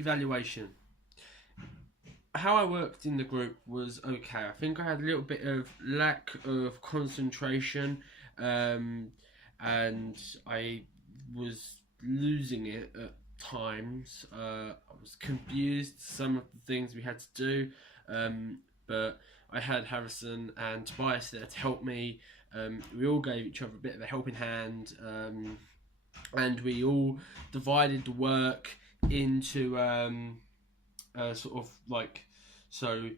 evaluation. How I worked in the group was okay. I think I had a little bit of lack of concentration, and I was losing it at times. I was confused some of the things we had to do, but I had Harrison and Tobias there to help me. We all gave each other a bit of a helping hand, and we all divided the work into sort of like, so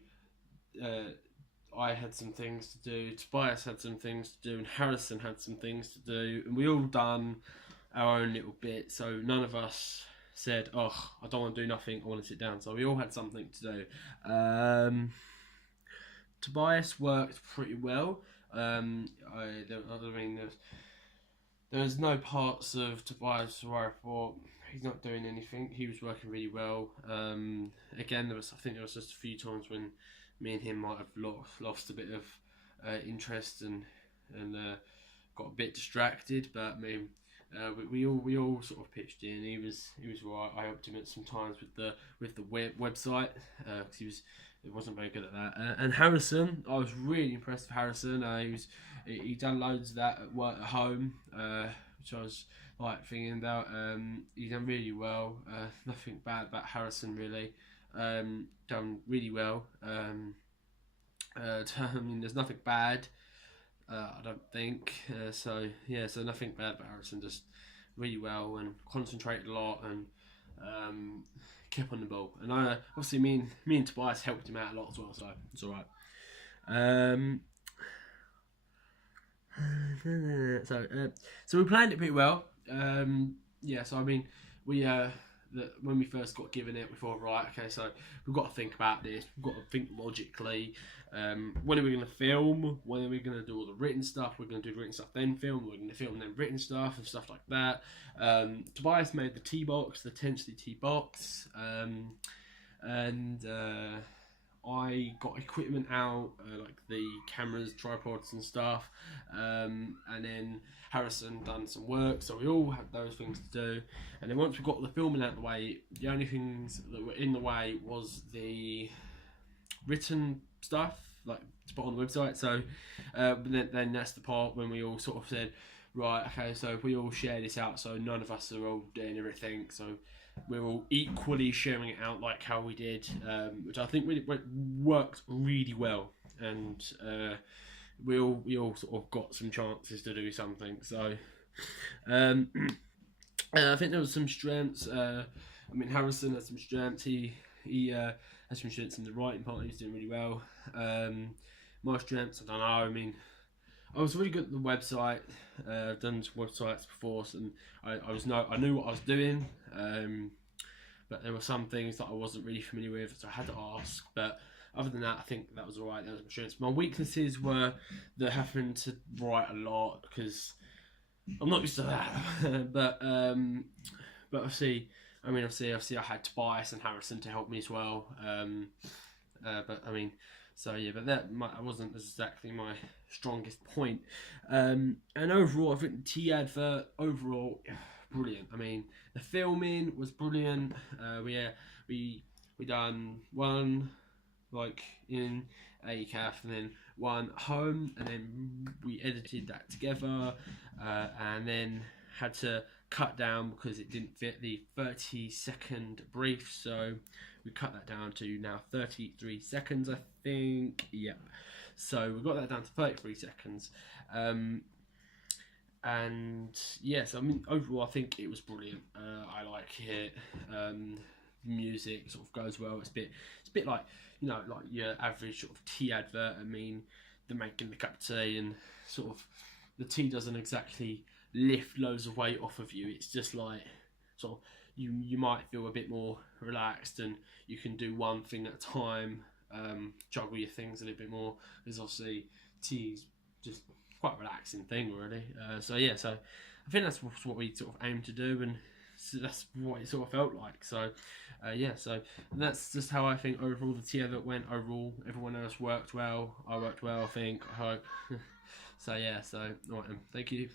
I had some things to do, Tobias had some things to do, and Harrison had some things to do, and we all done our own little bit. So none of us said, "Oh, I don't want to do nothing. I want to sit down." So we all had something to do. Tobias worked pretty well. I mean, there was no parts of Tobias where I thought he's not doing anything. He was working really well. Again, I think there was just a few times when me and him might have lost a bit of interest and got a bit distracted. But I mean, we all sort of pitched in. He was right. I helped him at some times with the website because he wasn't very good at that. And Harrison, I was really impressed with Harrison. He done loads of that at work at home, which I was like thinking about. He done really well. Nothing bad about Harrison really. Done really well. I mean, there's nothing bad. I don't think. So nothing bad about Harrison. Just really well and concentrated a lot and kept on the ball. And obviously me and Tobias helped him out a lot as well. So it's all right. So we planned it pretty well. So I mean, when we first got given it, we thought, right, okay, so we've got to think about this. We've got to think logically. When are we going to film? When are we going to do all the written stuff? We're going to do the written stuff, then film. We're going to film, then written stuff and stuff like that. Tobias made the tea box, the Tensely tea box, and I got equipment out, like the cameras, tripods and stuff, and then Harrison done some work, so we all had those things to do. And then once we got the filming out of the way, the only things that were in the way was the written stuff, like to put on the website. So then that's the part when we all sort of said, right, okay, so if we all share this out, so none of us are all doing everything, so we're all equally sharing it out like how we did, which I think really worked really well, and we all sort of got some chances to do something. So I think there was some strengths. I mean, Harrison had some strengths. He had some strengths in the writing part. He was doing really well. My strengths, I don't know. I mean, I was really good at the website. I've done some websites before, and I knew what I was doing. But there were some things that I wasn't really familiar with, so I had to ask. But other than that, I think that was alright. That was my strengths. My weaknesses were that having to write a lot because I'm not used to that. but obviously, I had Tobias and Harrison to help me as well. But I mean. So yeah, but that wasn't exactly my strongest point. And overall, I think the Tea Advert overall brilliant. I mean, the filming was brilliant. We done one like in ACAF and then one at home, and then we edited that together, and then had to cut down because it didn't fit the 30-second brief, so we cut that down to now 33 seconds, I think. Yep. So we got that down to 33 seconds. And yes, I mean, overall, I think it was brilliant. I like it. Music sort of goes well. It's a bit like, you know, like your average sort of tea advert. I mean, they're making the cup of tea, and sort of the tea doesn't exactly lift loads of weight off of you. It's just like sort of you might feel a bit more relaxed, and you can do one thing at a time, juggle your things a little bit more, because obviously tea's just quite a relaxing thing really. So I think that's what we sort of aim to do, and so that's what it sort of felt like. So so that's just how I think overall the tea advert went. Overall, everyone else worked well. I worked well, I think, I hope. So all right then, thank you.